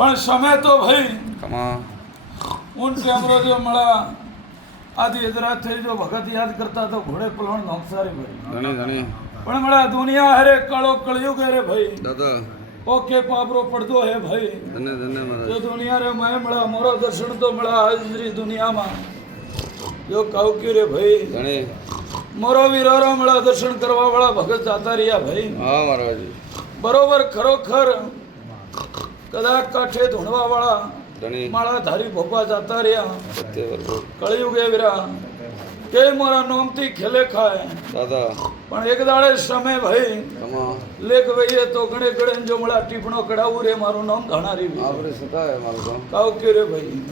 પણ समय तो भाई कमा उन कैमरो जो मला आधी इधरा थे जो भगत याद करता तो घोड़े पलवण नौकसारी भाई धनी धनी पण मला दुनिया हरे काळो कळयुग रे भाई दादा ओके पापरो पड़दो है भाई धन्य धन्य महाराज जो दुनिया रे मैं मला मोरो दर्शन तो मला हाजरी दुनिया में जो काउ की रे भाई धनी मोरो वीरो मला दर्शन करवा वाला भगत जाता रिया भाई हाँ महाराज बरोबर खरोखर कदाच काठे धुणवा वाला धनी माळा धारी भोपा जाता रिया सत्य बरोबर कळयुगे वीरा के मोरा नोमती खेले खाए दादा पण एक दाड़े समय भाई कमा लेख वही तो गणे गणे जो मला टीपणो कड़ाऊ रे मारू नाम धाणारी आपरे सता है मारो को काउ के रे भाई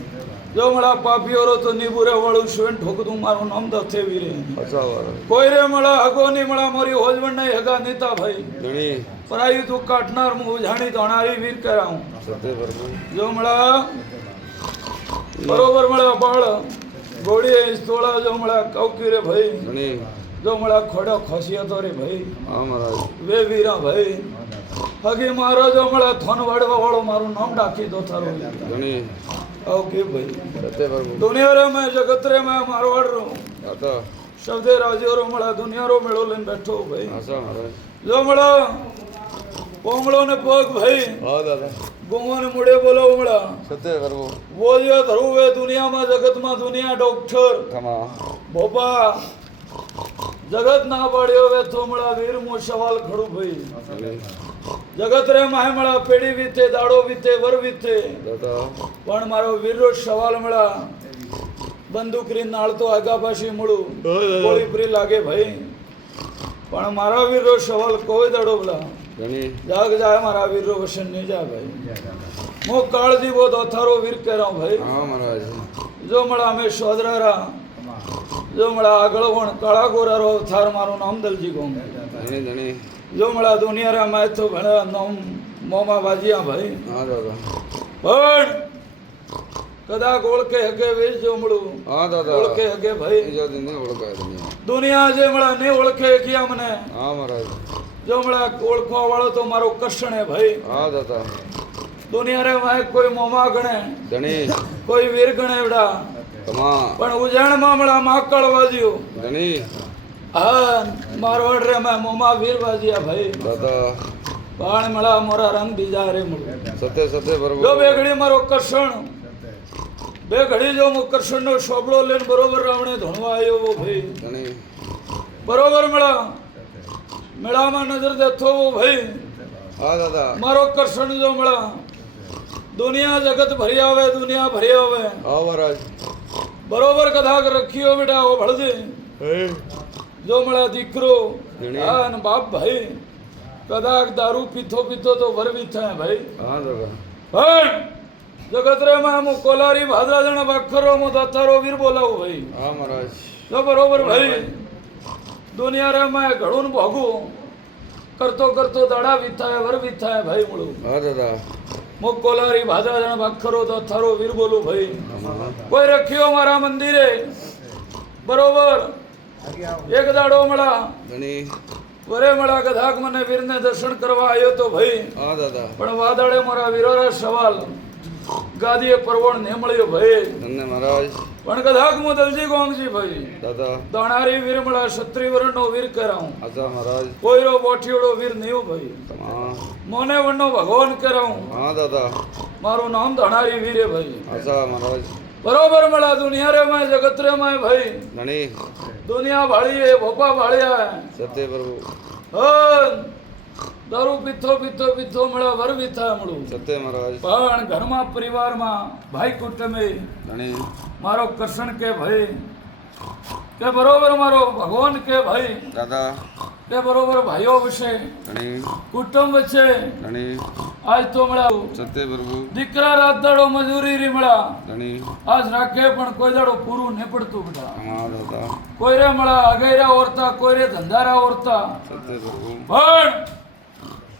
जो मला पापियो रो तो नीबुरे वाळू शुवेन ठोक दूं मारू नाम दथे वीरे अच्छा वाला कोई रे मला हगो नी मला मोरी होजवण नहीं हगा नीता भाई धनी पराई तू काटनार मु जानी धाणारी वीर कराऊं सत्य बरोबर जो मला बरोबर मला बाळ गोड़ी तोड़ा जो मला काउकी रे भाई धनी जो मला खोड़ो खसियतो रे भाई हाँ महाराज वे वीरा भाई हगी मारो जो मला थोन वाड़वा वाळो मारू नाम डाकी दो थारो धनी काउकी भाई सत्य बरोबर दुनिया रे मैं जगत रे मैं मारवाड़ रो दादा शब्दे राजो रो मला दुनिया रो मेळो लेन बैठो भाई आशा महाराज जो मला पोंगळो ने पग भाई हाँ दादा गोंगो ने मुड़े बोलो मला सत्य बरोबर वो जो धरुवे दुनिया में जगत में दुनिया डॉक्टर कमा भोपा जगत ना पड़ियो वे तो मला वीर मो सवाल खड़ू भाई धनी जगत रे माहे मला पेड़ी बीते दाड़ो बीते वर बीते दादा पण मारो वीर रो सवाल मला बंदूक री नाळ तो आगा पाशी मुळू गोळी फ्री लागे भाई पण मारा वीर रो सवाल कोई दाड़ो बोला धनी जाग जाए मारा वीर रो वशन नहीं जा भाई मो काळजी वो दोथारो वीर कह रहा हूं भाई हाँ महाराज जो मला में सोदरा जो मला आगळवण काळा गोरा रो थार मारो नाम दलजी गोंग धनी धनी जो मला दुनिया रा मैं तो घणा नाम मोमा बाजिया भाई हाँ दादा पण कदा गोळ के हगे वे जो मळू हाँ दादा गोळ के हगे भाई जो दिन नहीं ओळखा है दुनिया दुनिया जे मला ने ओळखे किया मने हाँ महाराज जो मला ओळखवा वाळो तो मारो कर्षण है भाई हाँ दादा दुनिया रे मैं कोई मोमा गणे धनी कोई वीर गणे एवडा कमा पण उजाण માં मला માકળ વાજ્યો धनी હા મારવાડ રે मैं મોमा વીર વાજ્યા ભાઈ दादा પણ मला મોરા રંગ બીજા રે મળ્યો सत्य सत्य જો बरोबर બે ઘડી મારો કરશન બે ઘડી જો મો કરશન નો શોબળો લઈને બરોબર રાવણે ધણવા આવ્યો वो ભાઈ धनी બરોબર મેળામાં નજર દેથો वो ભાઈ हाँ दादा મારો કરશન જો મળા दुनिया जगत भरी आवे दुनिया भरी आवे हाँ महाराज बरोबर कथा कर रखियो बेटा वो भड़ दे जो मला दीकरो आन बाप भाई कदाक दारू पीथो पीथो तो वर बीथा है भाई हाँ दादा पण जगत रे में मु कोलारी भादरा जण बखरो मु दत्तारो वीर बोलाऊ भाई हाँ महाराज जो बरोबर भाई दुनिया रे में घणुन भोगू करतो करतो दाड़ा बीथा है वर बीथा है भाई मुळू हाँ दादा मु कोलारी भादरा जण बखरो दत्तारो वीर बोलू भाई कोई रखियो मारा मंदिरे बरोबर एक दाड़ो मला धनी वरे मला गधाक मने वीर ने दर्शन करवा आयो तो भाई हाँ दादा पण वादळे मारा वीरोरा सवाल गादीए परवण ने मळ्यो भाई धन्य महाराज पण गधाक मु दलजी गोंगजी भाई दादा दाणारी वीर मला क्षत्रिय वर्णनो वीर कराऊं अच्छा महाराज कोईरो बोठियोड़ो वीर नहीं भाई कमा मोने वर्णो भगवान कराऊं हाँ दादा मारो नाम दाणारी वीर है भाई अच्छा महाराज बरोबर मला दुनिया रे मैं जगत रे मैं भाई धनी दुनिया भाड़ी है भोपा भाड़िया है सत्य प्रभु दारू पीथो पीथो पीथो मला वर बीथा મળું सत्य महाराज પણ ઘરમાં પરિવારમાં ભાઈ કુટુંબે धनी મારો કરશન કે ભાઈ કે બરોબર મારો ભગવાન કે ભાઈ दादा કે બરોબર ભાઈઓ વિશે धनी કુટુંબ વચ્ચે धनी આજ તો મળ્યા सत्य प्रभु દીકરા રાત દાડો મજૂરી રી મળ્યા धनी આજ રાખે પણ કોઈ દાડો પૂરું નહીં પડતું બેટા हाँ दादा કોઈ રે મળ્યા અગૈરા ઓરતા કોઈ રે ધંધારા ઓરતા सत्य प्रभु પણ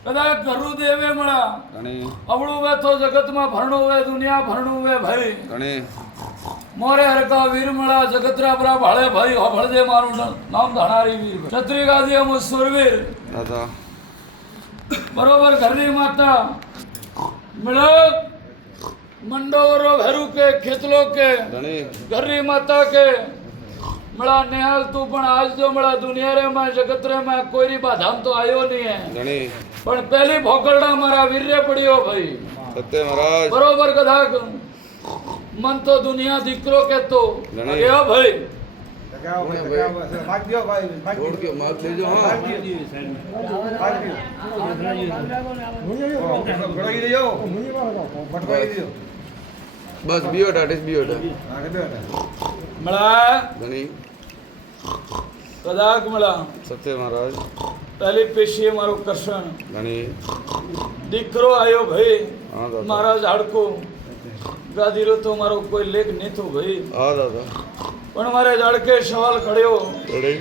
कदाच घरू देवे मला धनी अवळू वे तो जगत में भरणो वे दुनिया भरणू वे भाई धनी मोरे हरका वीर मला जगतरा बरा भाळे भाई हबळ दे मारू नाम धाणारी वीर क्षत्रिय गादी मु सुरवीर दादा बरोबर घरनी माता मिळ मंडोरो घरू के खेतलो के धनी घरी माता के मड़ा निहाल तू पण आज जो मड़ा दुनिया रे में जगत रे में कोई री बाधाम तो आयो नहीं है धनी पण पहली भोकरड़ा मारा वीर्य पड़ियो भाई सत्य महाराज बरोबर कथा मन तो दुनिया दीकरो के तो धनी। गयो भाई छोड़ के मार ले जाओ हाँ बस बियो टाटिस बियो मड़ा धनी कदाक मड़ा सत्य महाराज पहली पेशी मारो कर्षण धनी दीकरो आयो भाई हाँ दादा मारा झाड़को गादीरो तो मारो कोई लेख नहीं तो भाई हाँ दादा पण मारे झाड़के सवाल खड़ियो धनी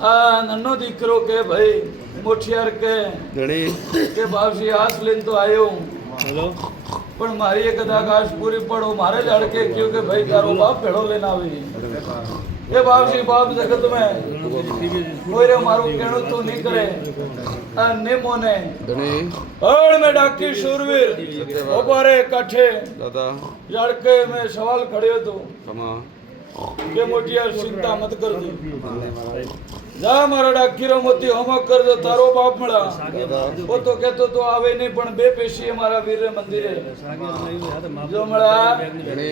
आ नन्नो दीकरो के भाई मोठियार के धनी बापजी आस लेन तो आयो पण मारी एक कदाक आस पूरी पड़ो मारे झाड़के क्योंकि भाई तारो बाप भेड़ो लेना आवी ये बापजी बाप जगत में कोई रे मारो कहणो तो नहीं करे आ ने मोने धनी और में डाकी शूरवीर ओपारे काठे दादा झाड़के में सवाल खड़ियो तो कमा के मोटियार चिंता मत कर दी जा मारा डाकीरो मोती होमवर्क कर दो तारो बाप मड़ा दादा वो तो कहतो तो आवे नहीं पण बे पेशी हमारा वीर मंदिर है जो मड़ा धनी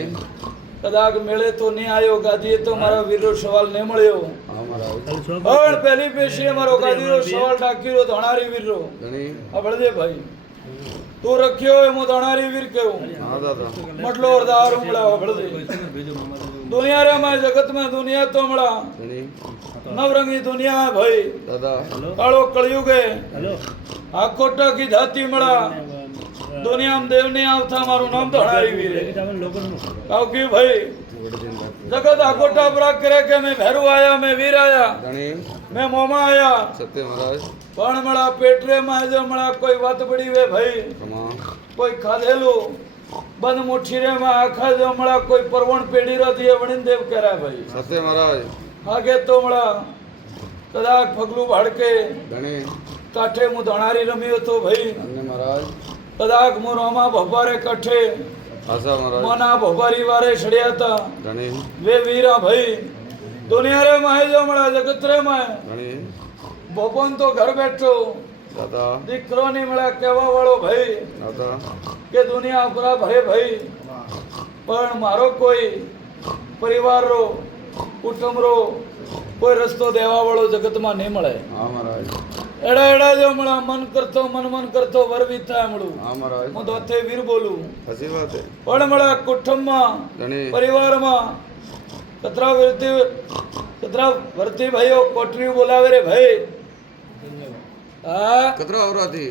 कदाक मेले तो नहीं आयो गादी तो मारा वीरो सवाल नहीं मळ्यो हाँ महाराज और पहली पेशी हमारो गादीरो सवाल डाकीरो धणारी वीरो धनी आ बळदे भाई तू रखियो है मु धणारी वीर केऊ हाँ दादा मटलो और दार उमड़ा बळदे दुनिया रे में जगत में दुनिया तो मड़ा धनी नवरंगी दुनिया है भाई दादा कालो कलयुग है आकोटा की जाति मड़ा दुनिया में देव नहीं आवता मारू नाम धणारी वीर है क्योंकि भाई जगत आकोटा बरा करे के मैं भैरू आया मैं वीर आया धनी मैं मोमा आया सत्य महाराज पण मड़ा पेटरे में जो मड़ा कोई बात बड़ी वे भाई कमा कोई खाधेलू बंद मुट्ठी रे में आखा जो मड़ा कोई परवण पेड़ी रो दिए वणिन देव कह रहा है भाई सत्य महाराज आगे तो मड़ा कदाक फगलू भाड़के धनी काठे मु धणारी रमियो तो भाई धन्य महाराज कदाक मु रोमा भोपारे काठे आशा महाराज मना भोपारी वारे छड़िया था धनी वे वीरा भाई दुनिया रे माए जो मड़ा जगत रे माए धनी भोपन तो घर बैठो दादा दीकरो नहीं मड़ा कहवा वालो भाई दादा के दुनिया अपरा भरे भाई पण मारो कोई परिवार रो कुटुंब रो कोई रस्तो देवा वालो जगत में नहीं मळे हाँ महाराज एड़ा एड़ा जो मड़ा मन करतो वर बीता मळू हाँ महाराज मु दोथे वीर बोलू अच्छी बात है पण मड़ा कुटुंब में धनी परिवार में कतरा वर्ती भाईओ कोटरी बोलावे रे भाई आ कतरा हो रहा थी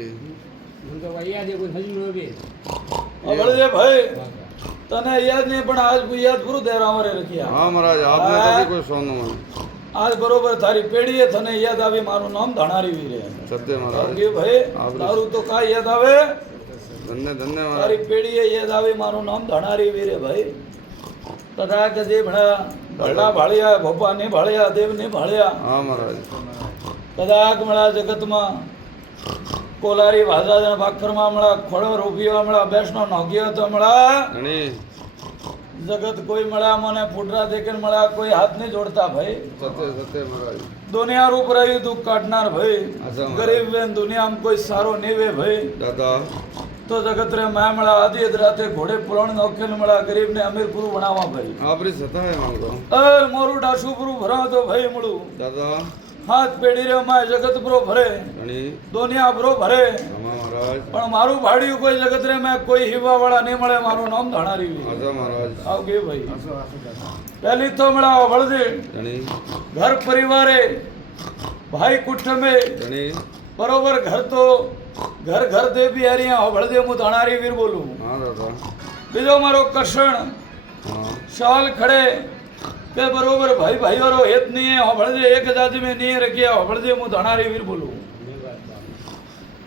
बड़े भाई तने याद नहीं पण आज भी याद पूरा दे रहा रे रखिया हाँ महाराज आपने कभी कोई सोनो है आज बरोबर थारी पेड़ी है थने याद आवे मारू नाम धणारी वीर है सत्य महाराज के भाई तारू तो का याद आवे धन्य धन्य महाराज तारी पेड़ी है याद आवे मारू नाम धणारी वीर है भाई तथा के दे भड़ा भड़ा भाड़िया भोपा ने भाड़िया देव ने भाड़िया हाँ महाराज कदाक मळा जगत में कोलारी भाजा भाखर में मळा खोड़ो रूपियो मळा बेसनो नोगियो तो मळा धनी जगत कोई मळा मने फुटरा देखे मळा कोई हाथ नहीं जोड़ता भाई सत्य सत्य महाराज दुनिया रूप रही दुख काटनार भाई अच्छा गरीब वेन दुनिया में कोई सारो नहीं वे भाई दादा तो जगत रे मैं मळा आधी राते घोड़े पुराण नौखेल मळा गरीब ने अमीर पुरु बनावा भाई आपरी सता है मांगो अर मोरू डासू पुरु भरा तो भाई मळू दादा हाथ पेड़ी रे माय जगत पुरो भरे धनी दुनिया पुरो भरे हाँ महाराज पण मारू भाड़ियो कोई जगत रे में कोई हिवा वाला नहीं मळे मारू नाम धणारी आजा महाराज आओ गे भाई पहली तो मळा बळदे धनी घर परिवारे भाई कुटुंबे धनी बरोबर घर तो घर घर दे बिहारिया हो बळदे मु धणारी वीर बोलू हाँ दादा बीजो मारो कर्षण हाँ सवाल खड़े के बरोबर भाई भाई और हेत नहीं है हो बळदे एक जाति में नहीं रखिया हो बळदे मु धणारी वीर बोलू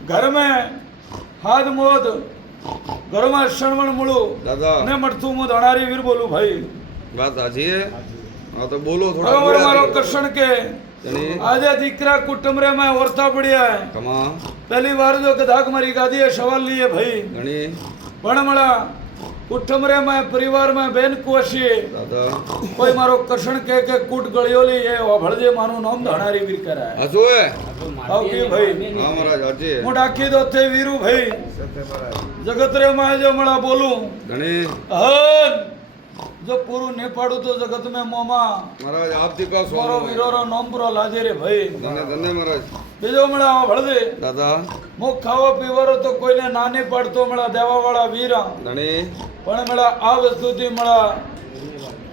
घर में हाथ मोद घर में शरणवण मुळू दादा ने मटथू मु धणारी वीर बोलू भाई बात अच्छी है हाँ तो बोलो थोड़ा बरोबर बोला मारो करो। कर्षण के धनी आजे दीकरा कुटुंब रे में वर्ता पड़िया है कमा पहली बार जो कदाक मारी गादी है सवाल लिए भाई धनी पण मळा कुटुंब रे मैं परिवार में बेन कोशी દાદા कोई मारो कर्षण के कूट गलियोली है भड़जे मारू नाम धणारी वीर कराए હાચું હે आओ की भाई હા મહારાજ હાચી હે હું ડાકી દો તે વીરુ भाई जगत रे मैं जो मला बोलूं ધણી हन जो पूरू ने पाडू तो जगत में मोमा મહારાજ આપ દીપા मारो સોનો वीरो रो नाम पुरो लाजे रे भाई ધન્ય ધન્ય મહારાજ बीजो मला भड़जे દાદા मुख खावा पीवारो तो कोईने नाने पाडतो मला देवा वाला वीरा ધણી पण मला आ वस्तुથી मला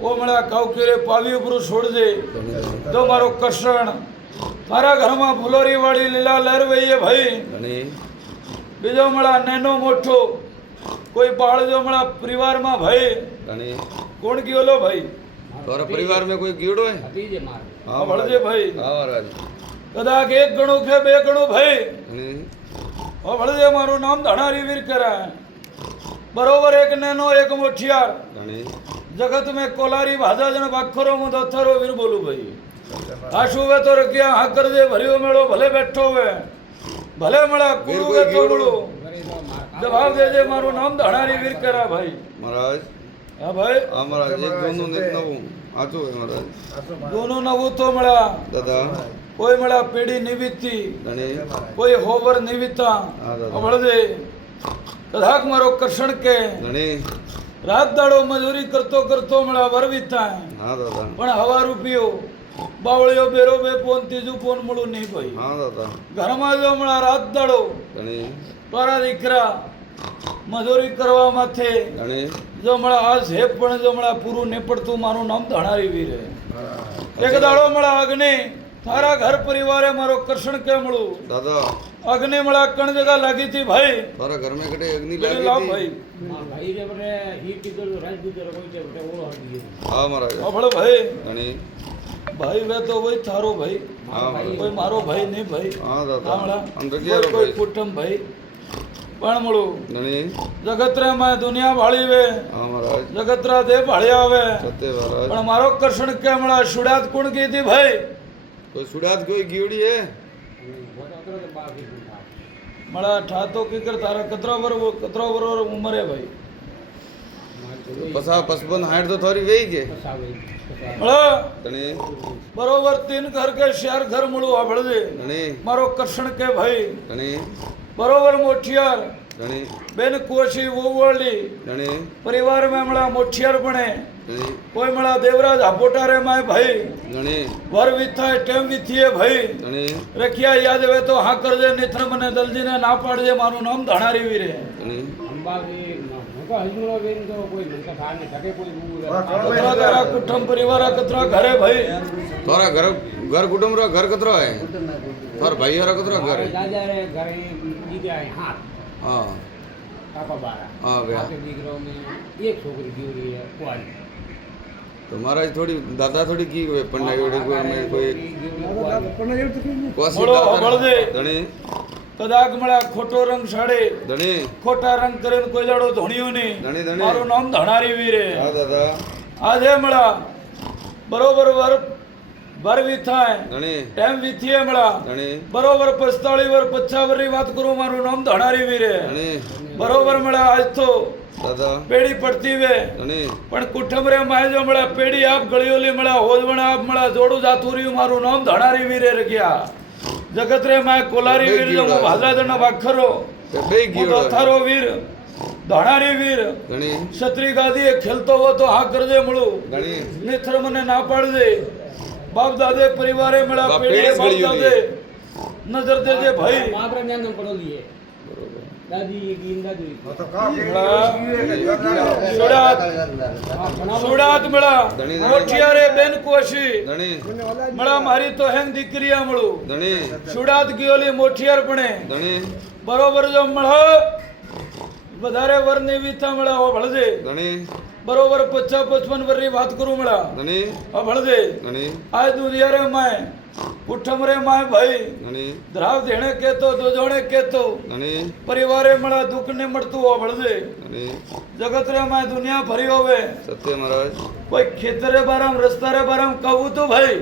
ओ मला कावकेरे पावी उपरू छोड़जे जो मारो कर्षण मारा घर में फुलोरी वाली लीला लहरवई है भाई ધણી बीजो मला नैनो मोठो कोई बाळ जो मला परिवार में भाई ધણી कोण गियोलो भाई તારા પરિવાર में कोई कीड़ो है हाँ भड़जे भाई हाँ महाराज कदाक एक गणु के बे गणु भाई धणी ओ भड़जे मारो नाम धणारी वीर करा बरोबर एक नैनो एक मोठियार ધણી जगत में कोलारी भाजा जन बाखरो मु दथरो वीर बोलू भाई आशु वे तो रखिया हाँ कर दे भरियो मेड़ो भले बैठो वे भले मड़ा कुरु वे तो मुड़ो जवाब दे दे मारो नाम धणारी वीर करा भाई महाराज हाँ भाई हाँ महाराज एक दोनों नित नवू हाचुं है महाराज दोनों नवू तो मड़ा दादा कोई मड़ा पेड़ी निविती धणी कोई होवर निविता हाँ दादा अबड़ दे कदाक मारो कर्षण के धणी रात दाड़ो मजूरी करतो करतो मड़ा वरवीता है हाँ दादा पण हवा रूपियो बावळियो बेरो बे पोन तीजू पोन मुळू नहीं भाई हाँ दादा घर में जो मळा रात दाड़ो धणी तारा दीकरा मजूरी करवा माथे धणी जो मळा आज हे पण जो मळा पूरू ने पड़तू मारू नाम धणारी वीर है एक दाड़ो मळा अग्नि थारा घर परिवार है मारो कर्षण के मळू दादा अग्नि मळा कण जगह लगी थी भाई तारा घर में कटे अग्नि बेरे लागी लाभ थी भाई हाँ महाराज अबड़ भाई धणी भाई वे तो वही थारो भाई हाँ महाराज कोई मारो भाई नहीं भाई हाँ दादा कामड़ा अंदर कोई क्या कोई भाई कुटुंब भाई पण मळू धणी जगत रे मैं दुनिया भाड़ी वे हाँ महाराज जगत रा दे भाड़िया आवे सत्य महाराज पण मारो कर्षण के मळा शुड़ात कुण की थी भाई कोई सुडात कोई गिवड़ी है मळा ठातो की कर तारा कतरा वर उम्र है भाई पसा पचपन हाइट तो थोड़ी वही के मळा धणी बरोबर 3 घर के शहर घर मळू आभळ दे धणी मारो कर्षण के भाई धणी बरोबर मोठियार धणी बेन कोशी ओवळली धणी परिवार में मळा मोठियार बने धणी कोई मळा देवराज हापोटा रे माय भाई धणी वर विथा टेम विथिए भाई धणी रखिया याद वे तो हाँ कर दे निथर मने दलजी ने ना पाड़ दे मारू नाम धणारी वीर है धणी कतरा तेरा कुटुंब परिवार कतरा घरे भाई तोरा घर घर कुटुंब रो घर कतरो है तोर भाई रो कतरो घर है हाँ हाँ भैया तो महाराज थोड़ी दादा थोड़ी की हुए पन्ना जोड़े को में कोई कोसी बोलो हबळ दे धणी कदाक मळा खोटो रंग साड़े धणी खोटा रंग करे कोई लड़ो धोणियो नहीं धणी धणी मारो नाम धणारी वीर है हाँ दादा आज है मळा बरोबर वर विथा है धणी टाइम विथी है मळा धणी बरोबर 45 वर 50 वर बात करू मारू नाम धणारी वीर है धणी बरोबर मळा आज तो दादा पेड़ी पड़ती वे धणी पण कुटुंब रे माय जो मळा पेड़ी आप गळियोली मळा होजवण आप मळा जोडू जातुरियो मारू नाम धणारी वीर है रखिया जगत रे माय कोलारी वीर जो भाजा जण वाखरो बे गियो थारो वीर धणारी वीर धणी छत्री गादी खेलतो हो तो हाँ कर दे मळू धणी निथर मने ना पाड़ दे बाप दादे परिवारे मळा बाप पेड़ी पेड़ीच बाप गळियोली. दादे नजर दे दे भाई सुडात मळा धणी. मोठिया रे बेन कोशी धणी मळा मारी तो हेंग दीकरिया मळू धणी सुडात गियोली मोठियार पणे धणी बरोबर जो मळा વધારે વર ને વીતા મળા ઓ ભળજે ધણી બરોબર 50-55 વરની વાત કરું મળા ધણી ઓ ભળજે ધણી આજ દુનિયા રે માય ઉઠમ રે માય ભાઈ ધણી ધરાવ દેણે કેતો તો જોણે કેતો ધણી પરિવારે મળા દુઃખ ને મળતું ઓ ભળજે ધણી જગત રે માય દુનિયા ભરી હોવે સત્ય મહારાજ કોઈ ખેતરે બારામ રસ્તા રે બારામ કહું તો ભાઈ